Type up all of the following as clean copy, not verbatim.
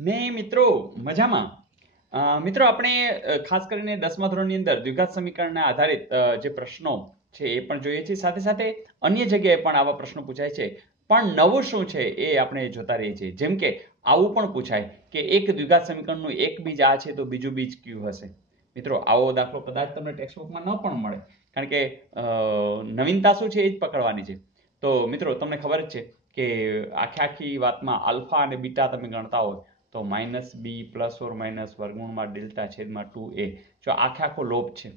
ને મિત્રો મજામાં. મિત્રો આપણે ખાસ કરીને 10મા ધોરણની અંદર દ્વિઘાત સમીકરણના આધારિત જે પ્રશ્નો છે એ પણ જોઈએ છીએ, સાથે સાથે અન્ય જગ્યાએ પણ આવા પ્રશ્નો પૂછાય છે. પણ નવું શું છે એ આપણે જોતા રહીએ છીએ. જેમ કે આવું પણ પૂછાય કે એક દ્વિઘાત સમીકરણનું એક બીજ આ છે તો બીજું બીજ કયું હશે. મિત્રો આવો દાખલો કદાચ તમને ટેક્સ્ટબુકમાં ન પણ મળે, કારણ કે નવીનતા શું છે એ જ પકડવાની છે. તો મિત્રો તમને ખબર જ છે કે આખી વાતમાં આલ્ફા અને બીટા તમે ગણતા હોય તો -b પ્લસ ઓર માઇનસ વર્ગમૂળમાં ડેલ્ટા છેદમાં 2a જો આખો લોપ છે,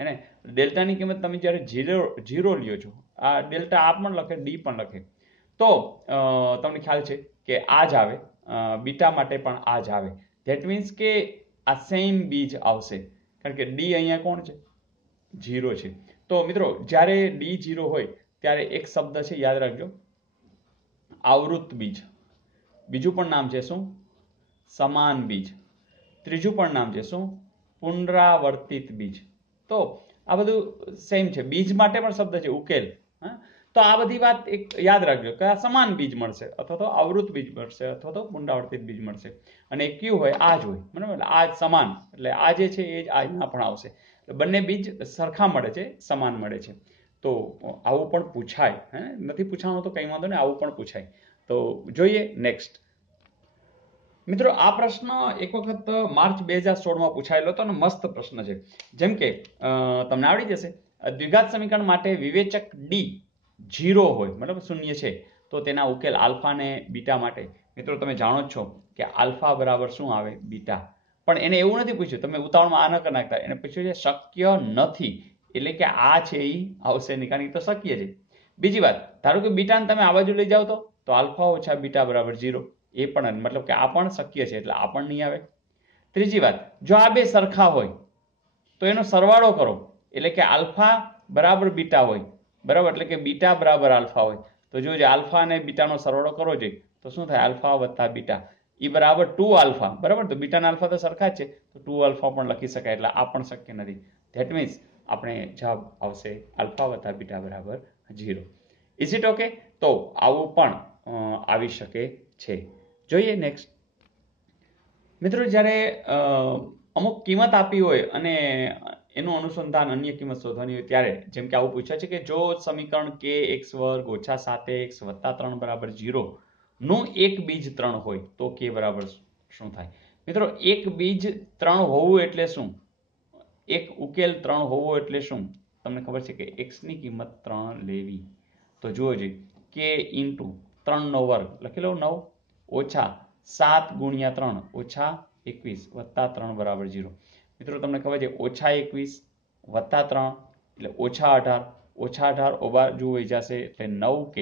હે ને. ડેલ્ટાની કિંમત તમે જ્યારે જીરો લ્યો છો, આ ડેલ્ટા આ પણ લખે, ડી પણ લખે, તો તમને ખ્યાલ છે કે આ જ આવે. બીટા માટે પણ આ જ આવે. ધેટ મીન્સ કે આ સેમ બીજ આવશે, કારણ કે ડી અહીંયા કોણ છે? જીરો છે. તો મિત્રો જ્યારે ડી જીરો હોય ત્યારે એક શબ્દ છે, યાદ રાખજો, આવૃત બીજ. બીજું પણ નામ છે શું? સમાન બીજ. ત્રીજું પણ નામ છે શું? પુનરાવર્તિત બીજ. તો આ બધું સેમ છે. બીજ માટે પણ શબ્દ છે ઉકેલ. તો આ બધી વાત એક યાદ રાખજો કે આ સમાન બીજ મળશે, અથવા તો આવૃત બીજ મળશે, અથવા તો પુનરાવર્તિત બીજ મળશે. અને કયું હોય? આ જ હોય, બરાબર. આ જ સમાન, એટલે આ જે છે એ જ આજના પણ આવશે. બંને બીજ સરખા મળે છે, સમાન મળે છે. તો આવું પણ પૂછાય. નથી પૂછાણું તો કંઈ વાંધો નહીં, આવું પણ પૂછાય. તો જોઈએ નેક્સ્ટ. મિત્રો આ પ્રશ્ન એક વખત માર્ચ 2016માં પૂછાયેલો હતો અને મસ્ત પ્રશ્ન છે. જેમ કે તમને આવડી જશે, દ્વિઘાત સમીકરણ માટે વિવેચક ડી 0 હોય, મતલબ શૂન્ય છે, તો તેના ઉકેલ આલ્ફા અને બીટા માટે. મિત્રો તમે જાણો જ છો કે આલ્ફા બરાબર શું આવે? બીટા. પણ એને એવું નથી પૂછ્યું, તમે ઉતાવળમાં આ ન કરી નાખતા. એને પૂછ્યું છે શક્ય નથી, એટલે કે આ છે એ આવશે નહીં, કારણ કે તો શક્ય છે. બીજી વાત, ધારો કે બીટાને તમે આ બાજુ લઈ જાઓ તો આલ્ફા ઓછા બીટા બરાબર 0. એ પણ મતલબ કે આ પણ શક્ય છે, એટલે આ પણ નહીં આવે. ત્રીજી વાત, જો આ બે સરખા હોય તો એનો સરવાળો કરો, એટલે કે આલ્ફા બરાબર બીટા હોય, બરાબર, એટલે કે બીટા બરાબર આલ્ફા હોય. તો જો આલ્ફા અને બીટાનો સરવાળો કરો છે તો શું થાય? આલ્ફા વત્તા બીટા ઈ બરાબર 2 આલ્ફા, બરાબર. તો બીટા અને આલ્ફા તો સરખા જ છે, તો 2 આલ્ફા પણ લખી શકાય, એટલે આ પણ શક્ય નથી. ધેટ મીન્સ આપણે જવાબ આવશે આલ્ફા વત્તા બીટા બરાબર 0. Is it okay? તો આવું પણ આવી શકે છે. જોઈએ નેક્સ્ટ. મિત્રો જ્યારે અમુક કિંમત આપી હોય અને એનું અનુસંધાન અન્ય કિંમત શોધવાની હોય ત્યારે, જેમ કે આવું પૂછાય છે કે જો સમીકરણ કે x વર્ગ ઓછા 7x વત્તા 3 બરાબર 0 નું એક બીજ 3 હોય તો કે બરાબર શું થાય? મિત્રો એક બીજ 3 હોવું એટલે શું? એક ઉકેલ 3 હોવો એટલે શું? તમને ખબર છે કે x ની કિંમત 3 લેવી. તો જુઓ જોઈએ, કે ઇન્ટુ 3 નો વર્ગ લખી લો 9 ઓછા 7 ગુણ્યા 3 ઓછા 21 વત્તા 3 બરાબર 0. મિત્રો તમને ખબર છે ઓછા 21 વત્તા 3 એટલે ઓછા 18, ઓછા 18 ઓ બાજુ વહી જશે એટલે 9k,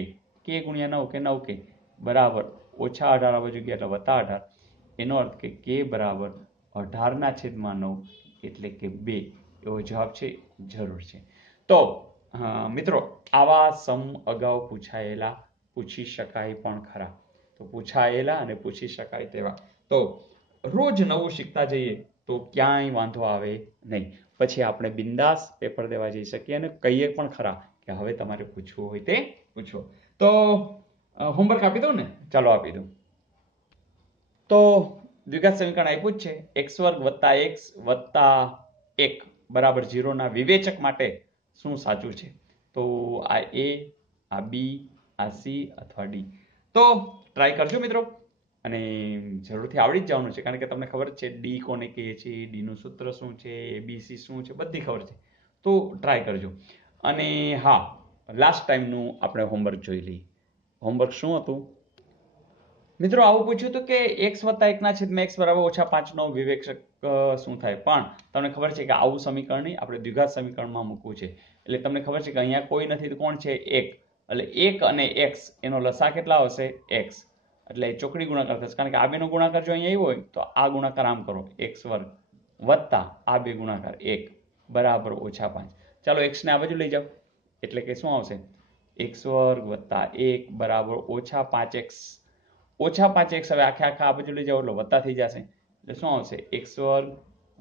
કે ગુણ્યા 9 કે 9k બરાબર ઓછા 18 આ બાજુ ગયા એટલે વત્તા 18. એનો અર્થ કે k બરાબર 18 ના છેદમાં 9 એટલે કે 2. એવો જવાબ છે, જરૂર છે. તો મિત્રો આવા સમ અગાઉ પૂછાયેલા, પૂછી શકાય પણ ખરા. તો પૂછાયેલા અને પૂછી શકાય તેવા. તો રોજ નવું શીખતા જઈએ તો ક્યાંય વાંધો આવે નહીં. પછી આપણે બિંદાસ પેપર દેવા જઈ શકીએ અને કહીએ પણ ખરા કે હવે તમારે પૂછવું હોય તે પૂછો. તો હોમવર્ક આપી દઉં ને? ચાલો આપી દઉં. તો દ્વિઘાત સમીકરણ આપ્યું જ છે, x વર્ગ વત્તા x વત્તા 1 બરાબર 0 ના વિવેચક માટે શું સાચું છે? તો આ a, આ b, આ c અથવા d. તો ટ્રાય કરજો મિત્રો, અને જરૂરથી આવડી જ જવાનું છે, કારણ કે તમને ખબર છે ડી કોને કહીએ છીએ, ડી નું સૂત્ર શું છે, એબીસી શું છે, બધી ખબર છે. તો ટ્રાય કરજો. અને હા, લાસ્ટ ટાઈમનું આપણે હોમવર્ક જોઈ લઈએ. હોમવર્ક શું હતું? મિત્રો આવું પૂછ્યું હતું કે x વત્તા 1 ના છેદમાં x બરાબર ઓછા 5 નો વિવેચક શું થાય? પણ તમને ખબર છે કે આવું સમીકરણ નહીં, આપણે દ્વિઘાત સમીકરણમાં મૂકવું છે. એટલે તમને ખબર છે કે અહીંયા કોઈ નથી તો કોણ છે? 1. એટલે 1 અને x એનો લસા કેટલા હશે? x. એટલે ચોકડી ગુણાકાર થશે, કારણ કે આ બેનો ગુણાકાર જો અહીંયા આવ્યો હોય તો આ ગુણાકાર આમ કરો, x વર્ગ વત્તા આ બે ગુણાકાર 1 બરાબર ઓછા 5. ચાલો x ને આ બાજુ લઈ જાઓ, એટલે કે શું આવશે? x વર્ગ વત્તા 1 બરાબર ઓછા 5x. ઓછા 5x હવે આખે આખા આ બાજુ લઈ જાઓ એટલે વત્તા થઈ જશે, એટલે શું આવશે? x વર્ગ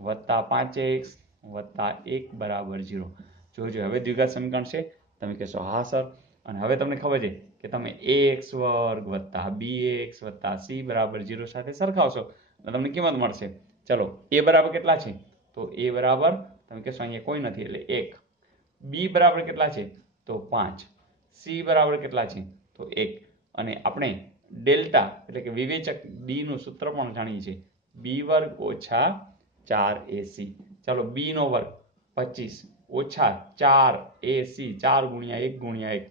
વત્તા 5x વત્તા 1 બરાબર 0. જોજો હવે દ્વિઘાત સમીકરણ છે. તમે કહેશો હા સર, અને હવે તમને ખબર છે કે તમે ax વર્ગ વત્તા bx વત્તા c બરાબર 0 સાથે સરખાવશો તો તમને કિંમત મળશે. ચલો a બરાબર કેટલા છે? તો a બરાબર તમે કહેશો અહીંયા કોઈ નથી એટલે 1. b બરાબર કેટલા છે? તો 5. c બરાબર કેટલા છે? તો 1. અને આપણે ડેલ્ટા એટલે કે વિવેચક d નું સૂત્ર પણ જાણીએ છીએ, b વર્ગ ઓછા 4ac. ચાલો b નો વર્ગ 25 ઓછા 4ac, 4 ગુણ્યા 1 ગુણ્યા 1,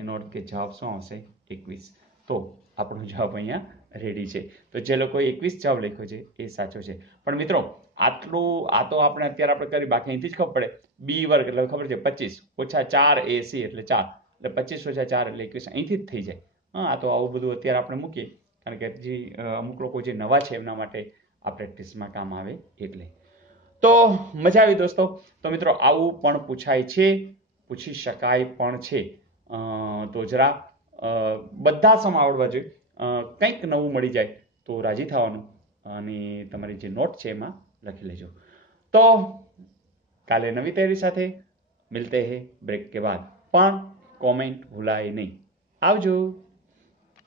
એનો અર્થ કે જવાબ શું આવશે? 21. તો આપણો જવાબ અહીંયા રેડી છે. તો જે લોકોએ 21 જવાબ લખ્યો છે એ સાચો છે. પણ મિત્રો આટલું આ તો આપણે અત્યારે આપણે કરી, બાકી અહીંથી જ ખબર પડે. b વર્ગ એટલે ખબર છે 25 ઓછા 4ac એટલે 4, એટલે 25 ઓછા 4 એટલે 21 અહીંથી જ થઈ જાય. આ તો આવું બધું અત્યારે આપણે મૂકીએ, કારણ કે જે અમુક લોકો જે નવા છે એમના માટે આ પ્રેક્ટિસમાં કામ આવે એટલે. તો મજા આવી દોસ્તો. તો મિત્રો આવું પણ પૂછાય છે, પૂછી શકાય પણ છે. તો જરા બધા સમ આવડવા જોઈએ. કંઈક નવું મળી જાય તો રાજી થવાનું, અને તમારી જે નોટ છે એમાં લખી લેજો. તો કાલે નવી તૈયારી સાથે મિલતે હે બ્રેક કે બાદ. પણ કોમેન્ટ ભૂલાય નહીં. આવજો.